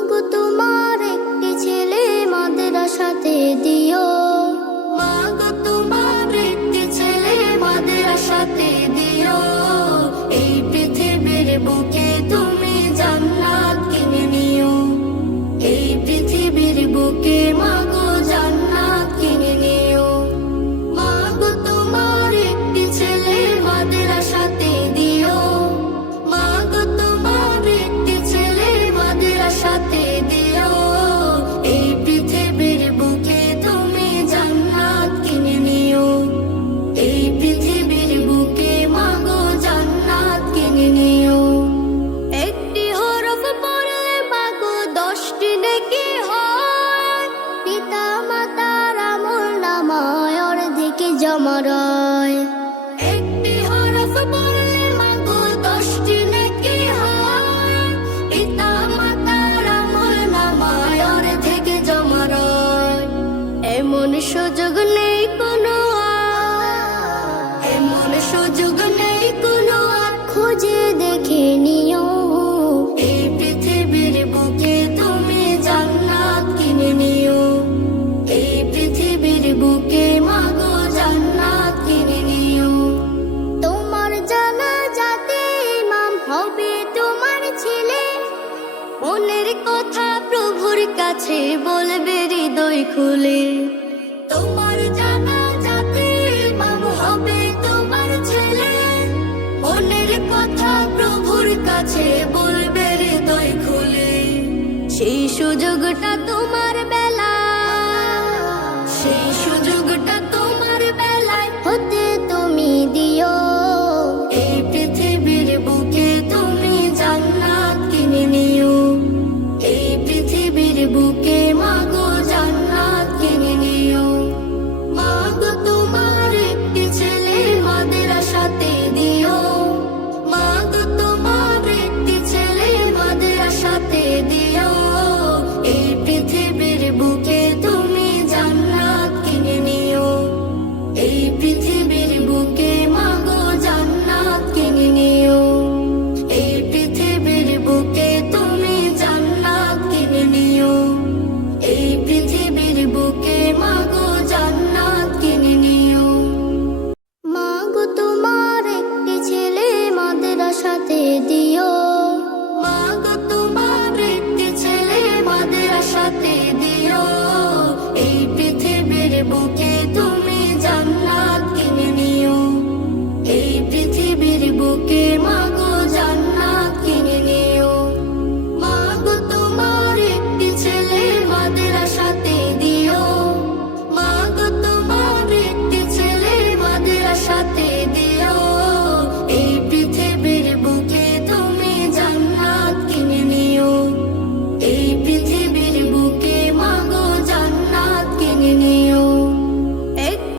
মাগো তোমার একটি ছেলে মাদ্রাসাতে দিও, মাগো তোমার একটি ছেলে মাদ্রাসাতে দিও। এই পৃথিবীর বুকে তুমি জান্নাত কিনে নিও, এই পৃথিবীর বুকে মাগো জান্নাত কিনে নিও। মাগো তোমার একটি ছেলে মাদ্রাসাতে দিও, মাগো তোমার একটি ছেলে মাদ্রাসাতে দিও। এই পৃথিবীর বুকে তুমি জান্নাত কিনে নিও, এই পৃথিবীর বুকে মাগো জান্নাত কিনে নিও। একটি হরফ পড়লে মাগো 10টি নেকি হয়, পিতা মাতার আমলনামায় অর্ধেক জমা রয়। একটি হরফ পড়লে মাগো 10টি নেকি হয়, পিতা মাতার আমলনামায় অর্ধেক জমা রয়। এমন সুযোগ নেই কোনো আর, এমন সুযোগ নেই কোনো আর, খুঁজে দেখে নিও। এই পৃথিবীর বুকে তুমি জান্নাত কিনে নিও, এই পৃথিবীর বুকে মাগো জান্নাত কিনে নিও। তোমার জানাজাতে ইমাম হবে তোমার ছেলে, মনের কথা প্রভুর কাছে বলবে হৃদয় খুলে। তোমার জানাজাতে ইমাম হবে তোমার ছেলে, মনের কথা প্রভুর কাছে বলবে হৃদয় খুলে। সেই সুযোগটা তোমার